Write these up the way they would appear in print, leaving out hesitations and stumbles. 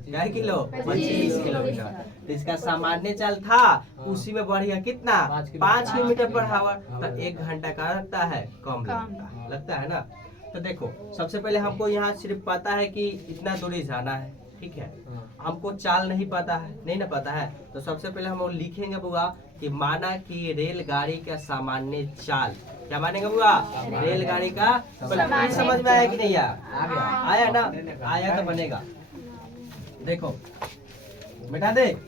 क्या kilo 25 kilometre. तो इसका सामान्य चाल था उसी में बढ़ गया कितना 5 किलोमीटर पर आवर। तो 1 घंटा का लगता है कम लगता है ना। तो देखो सबसे पहले हमको यहाँ सिर्फ पता है कि इतना दूरी जाना है, ठीक है। हमको चाल नहीं पता है, नहीं ना पता है। तो सबसे पहले हम लोग लिखेंगे बुआ कि माना कि रेलगाड़ी का सामान्य चाल, क्या मानेंगे बुआ रेलगाड़ी का समझ में आया कि नहीं आया ना, आया तो बनेगा। देखो बेटा देख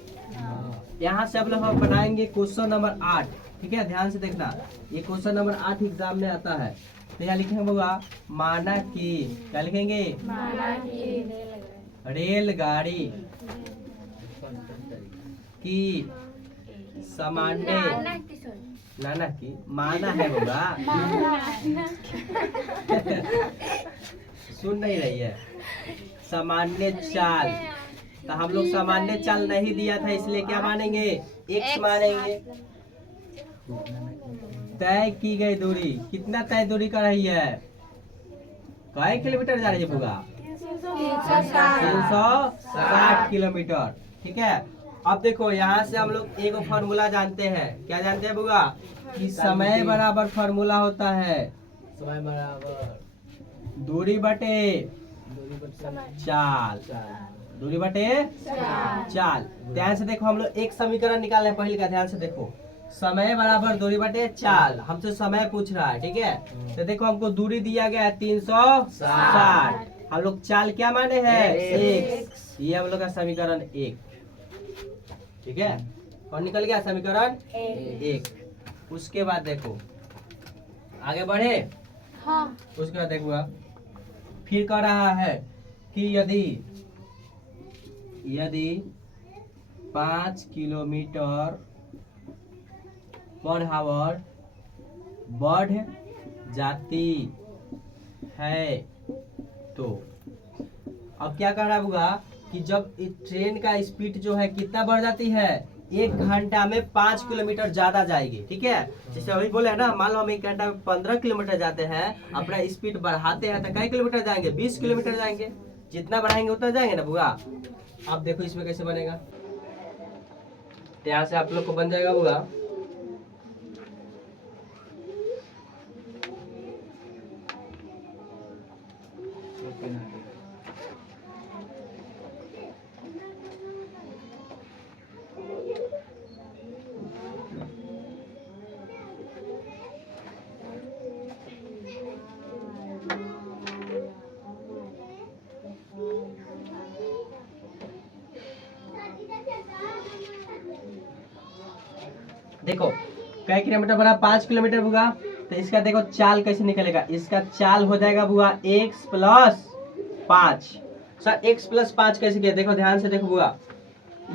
यहाँ से अब लोग हम बनाएंगे क्वेश्चन नंबर 8, ठीक है। ध्यान से देखना, ये क्वेश्चन नंबर 8 एग्जाम में आता है। तो यहाँ लिखेंगे बुआ माना कि, क्या लिखेंगे रेलगाड़ी की सामान्य नाना की माना है बुआ सुन नहीं रही है सामान्य चाल। तो हम लोग सामान्य चाल नहीं दिया था इसलिए क्या मानेंगे x मानेंगे। तय की गई दूरी, कितना तय दूरी कर रही है, कई किलोमीटर जा रही है बुआ 360 किलोमीटर, ठीक है। अब देखो यहाँ से हम लोग एक फॉर्मूला जानते हैं, क्या जानते हैं बुआ कि समय बराबर फॉर्मूला होता है समय बराबर दूरी बटे चाल, दूरी बटे चाल। ध्यान से देखो हम लोग एक समीकरण निकाल रहे हैं पहले का, ध्यान से देखो समय बराबर दूरी बटे चाल, हमसे समय पूछ रहा है, ठीक है। तो देखो हमको दूरी दिया गया है 360, हम लोग चाल क्या माने हैं 1, ये हम लोग का समीकरण 1, ठीक है। और निकल गया समीकरण 1। उसके बाद देखो आगे बढ़े, उसके बाद देखो फिर कह रहा है कि यदि 5 किलोमीटर पर आवर बढ़ जाती है तो अब क्या कर रहा है कि जब ट्रेन का स्पीड जो है कितना बढ़ जाती है 1 घंटा में 5 किलोमीटर ज्यादा जाएगी, ठीक है। जैसे अभी बोले ना, मान लो हम 1 घंटा में 15 किलोमीटर जाते हैं, अपना स्पीड बढ़ाते हैं तो कई किलोमीटर जाएंगे 20 किलोमीटर जाएंगे, जितना बढ़ाएंगे उतना जाएंगे ना बुआ। अब देखो इसमें कैसे बनेगा, यहाँ से आप लोग को बन जाएगा बुआ देखो कई किलोमीटर बना 5 किलोमीटर बुआ। तो इसका देखो चाल कैसे निकलेगा, इसका चाल हो जाएगा बुआ x plus 5। Sir x plus 5 कैसे किया, देखो ध्यान से देखो बुआ,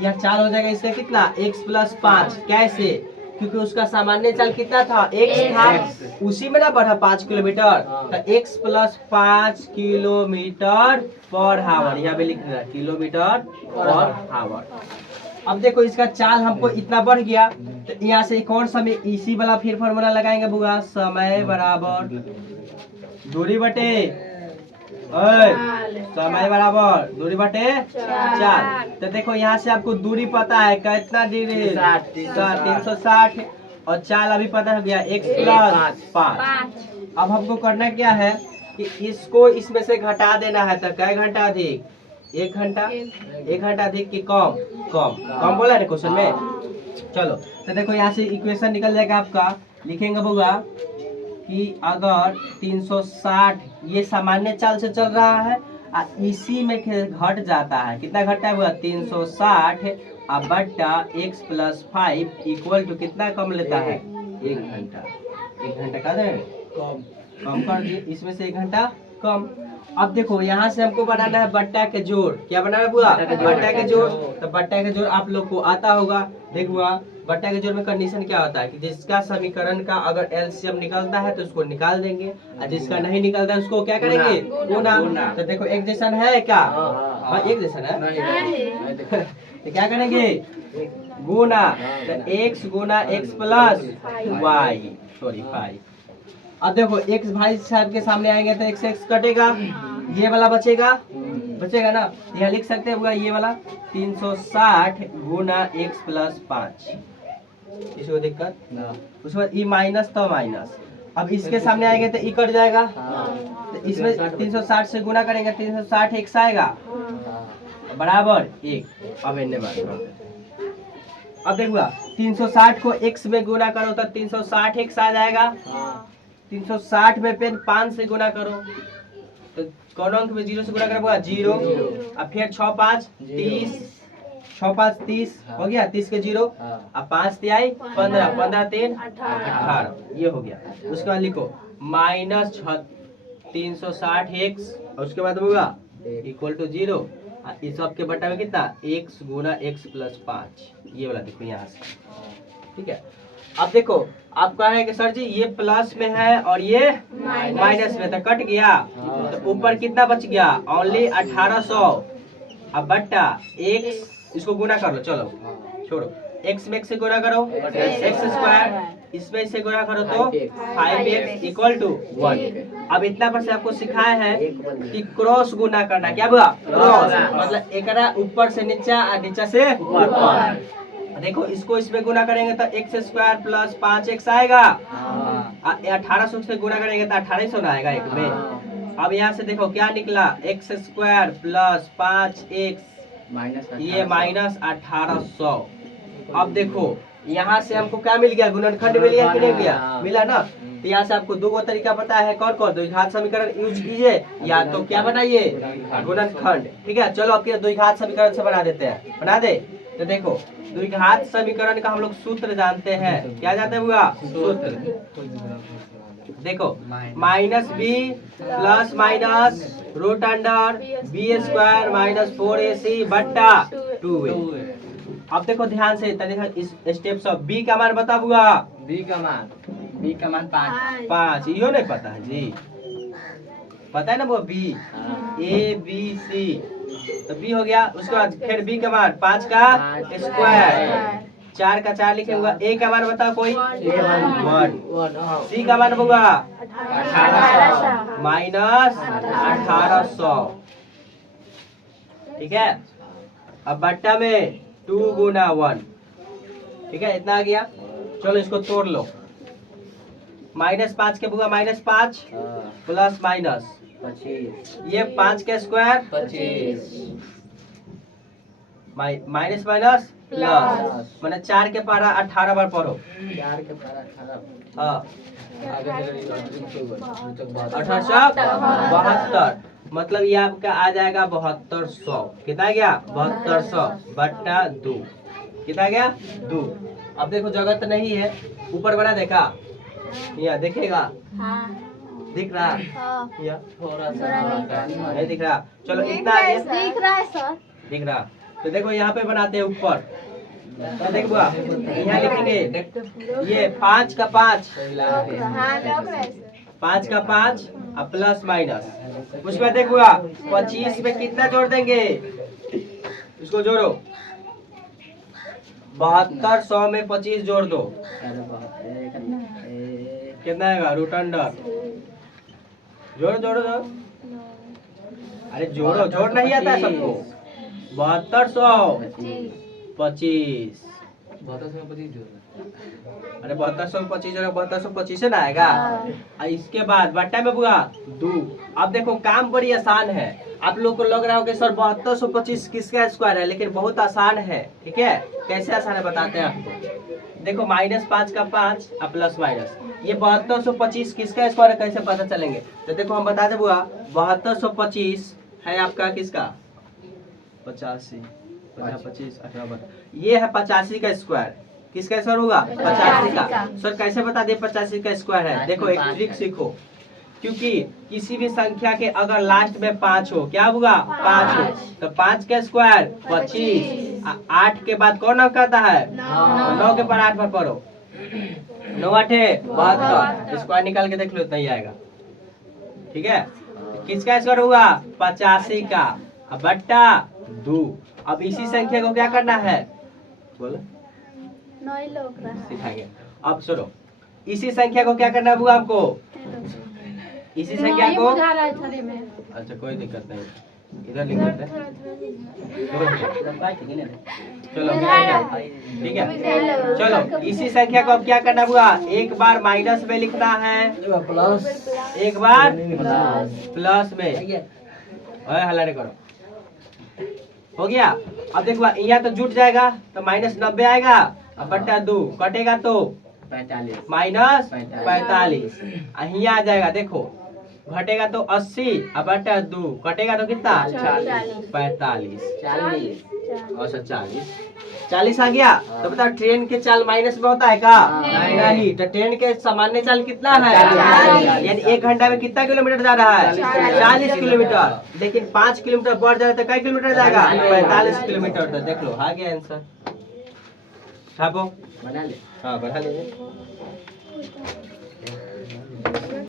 यह चाल हो जाएगा इसका कितना x प्लस 5, कैसे, क्योंकि उसका सामान्य चाल कितना था x था, उसी में ना बढ़ा 5 किलोमीटर। तो x plus 5 kilometre per hour, यहाँ पे लिख रहा है किलोमीटर पर आवर। अब देखो इसका चाल हमको इतना बढ़ गया, तो यहाँ से एक और समय इसी वाला फिर फॉर्मूला लगाएंगे बुआ, समय बराबर दूरी बटे समय बराबर दूरी बटे चाल। तो देखो यहाँ से आपको दूरी पता है कितना डिग्री 360, और चाल अभी पता हो गया x प्लस 5। अब हमको करना क्या है कि इसको इसमें से घटा देना है। तो कै घंटा अधिक, 1 घंटा, 1 घंटा अधिक की कम, कम बोला है क्वेश्चन में। चलो तो देखो यहाँ से इक्वेशन निकल जाएगा आपका, लिखेंगे बुआ कि अगर 360 ये सामान्य चाल से चल रहा है और इसी में घट जाता है, कितना घटता है बुआ 360 अब बट्टा x प्लस 5 इक्वल टू कितना कम लेता है 1 घंटा। 1 घंटा का दे कम कर दिए, इसमें से 1 घंटा कम। अब देखो यहाँ से हमको बनाना है बट्टा के जोड़, क्या बनाना है बुआ बट्टा के जोड़। तो बट्टा के जोड़ आप लोग को आता होगा, देख बुआ बट्टा के जोड़ में कंडीशन क्या होता है कि जिसका समीकरण का अगर एलसीएम निकलता है तो उसको निकाल देंगे, और जिसका नहीं निकलता है उसको क्या करेंगे गुना। तो देखो एक जैसा है क्या, एक जैसा है तो क्या करेंगे गुना। तो x गुना x प्लस वाई सॉरी 5। अब देखो x भाई साहब के सामने आएंगे तो x कटेगा, ये वाला बचेगा बचेगा ना, यहाँ लिख सकते हैं ये वाला 360 गुना x प्लस 5, इसको दिक्कत ना। उसके बाद ई माइनस तो माइनस, अब इसके सामने आएंगे तो ई कट जाएगा, तो इसमें 360 से गुना करेंगे 360 x आएगा बराबर 1। अब इन्हें बात अब देखूंगा 360 को x में गुना करो तो 360 x आ जाएगा, 360 में फिर 5 से गुना करो तो कौन अंक में 0 से गुना करेगा 0, अब फिर 6 5 30, 6 5 30 हो गया, 30 के 0, अब 5 तिहाई 15, 15 3 18, ये हो गया। उसके बाद लिखो माइनस 360 x, और उसके बाद होगा इक्वल टू 0, इस सब के बटा में कितना x गुना x प्लस 5, ये वाला देखो यहाँ से, ठीक है। अब देखो आप कह रहे हैं कि सर जी ये प्लस में है और ये माइनस में, तो कट गया, तो ऊपर कितना बच गया ओनली 1800, अब बट्टा x, इसको गुना कर लो, चलो छोड़ो, x में x से गुना करो x स्क्वायर, इसमें से गुना करो तो 5x इक्वल टू 1। अब इतना पर से आपको सिखाया है कि क्रॉस गुना करना, क्या हुआ क्रॉस, मतलब एक ऊपर से नीचा और नीचा से ऊपर। देखो इसको इसमें गुना करेंगे तो x स्क्वायर प्लस 5x आएगा, 1800 से गुना करेंगे तो 2800 ना आएगा एक में। अब यहाँ से देखो क्या निकला x स्क्वायर प्लस 5x, ये माइनस 1800। अब देखो यहाँ से हमको क्या मिल गया, गुणनखंड मिल गया कि नहीं गया, मिला ना। तो यहाँ से आपको दो तरीका पता है, कौन कौन, द्विघात समीकरण यूज कीजिए या तो क्या बनाइए गुणनखंड, ठीक है। चलो आपके द्विघात समीकरण से बना देते हैं, बना दे। तो देखो द्विघात समीकरण का हम लोग सूत्र जानते हैं, क्या जानते हैं बुआ सूत्र, देखो minus B plus minus root under B square minus 4ac बट्टा 2a। अब देखो ध्यान से इस स्टेप सब, बी का मान बता बुआ, बी का मान 5, यो नहीं पता है जी, पता है ना वो बी, ए बी सी, तो बी हो गया। उसके बाद फिर बी का मान 5 का स्क्वायर, 4 का 4 लिखेगा, ए का मान बताओ कोई 1, सी का मान होगा 1800 माइनस 1800, ठीक है। अब बट्टा में 2 गुना 1, ठीक है, इतना आ गया। चलो इसको तोड़ लो, माइनस 5 के बुआ माइनस 5 प्लस माइनस 25, ये 5 के स्क्वायर 25, माइनस माइनस प्लस, मैंने 4 के पारा 18 बार पढ़ो, 4 के पारा 18, हाँ 1872, मतलब ये आपका आ जाएगा 7200, कितना गया 7200 बट्टा 2, कितना गया 2। अब देखो जगह तो नहीं है, ऊपर बना देखा, यहाँ देखेगा दिख रहा, या थोड़ा सा नहीं दिख रहा, चलो इतना दिख रहा है सर, दिख रहा। तो देखो यहाँ पे बनाते हैं ऊपर, तो देखो यहाँ लिखेंगे ये 5 का 5, 5 का 5 अब प्लस माइनस, उसके बाद देखो 25 में कितना जोड़ देंगे, इसको जोड़ो 7200 में 25 जोड़ दो, कितना आएगा रूट अंडर, जोड़ो जोड़ो जोड़ो, अरे जोड़ो, जोड़ नहीं आता है सबको, 7225, अरे 7225 जोड़ो 7225 से ना आएगा। इसके बाद बट्टा में बुआ 2। अब देखो काम बड़ी आसान है, आप लोग को लग रहा हो कि सर 7225 किसका स्क्वायर है, लेकिन बहुत आसान है, ठीक है। कैसे आसान है बताते हैं आपको, देखो माइनस 5 का 5 और प्लस माइनस, ये 7225 किसका स्क्वायर है, कैसे पता चलेंगे। तो देखो हम बता दे बुआ 7225 है आपका किसका 85, 25 18, ये है 85 का स्क्वायर, किसका स्क्वायर होगा 85 का। सर कैसे बता दे 85 का स्क्वायर है, देखो एक ट्रिक सीखो, क्योंकि किसी भी संख्या के अगर लास्ट में 5 हो, क्या होगा 5 हो, तो 5 का स्क्वायर 25, 8 के बाद कौन अंक आता है 9 के बाद 8 पर पढ़ो, 9 8 72, स्क्वायर निकाल के देख लो इतना ही आएगा, ठीक है। किसका स्क्वायर होगा 85 का, अब बट्टा 2। अब इसी संख्या को क्या करना है बोलो, सिखाएंगे। अब सुनो, इसी संख्या को क्या करना होगा आपको, इसी संख्या को, अच्छा कोई दिक्कत नहीं, इधर लिख देते हैं। चलो ठीक है। चलो इसी संख्या को अब क्या करना हुआ, एक बार माइनस में लिखना है, एक बार प्लस में। हल्ला नहीं करो, हो गया। अब देखो यहाँ तो जुट जाएगा तो -90 आएगा, अब बट्टा 2 कटेगा तो 45 -45। यहाँ आ जाएगा, देखो घटेगा तो 80, अब बट्टा 2 कटेगा तो कितना 45 अच्छा 40 आ गया। तो बताओ ट्रेन के चाल माइनस में होता है क्या? नहीं। तो ट्रेन के सामान्य चाल कितना है? यानी 1 घंटा में कितना किलोमीटर जा रहा है? 40 किलोमीटर। लेकिन 5 किलोमीटर बढ़ जाए तो कितना किलोमीटर जाएगा? 45 किलोमीटर। तो देख लो आ गया आंसर। छापो, बना ले। हाँ बना लीजिए।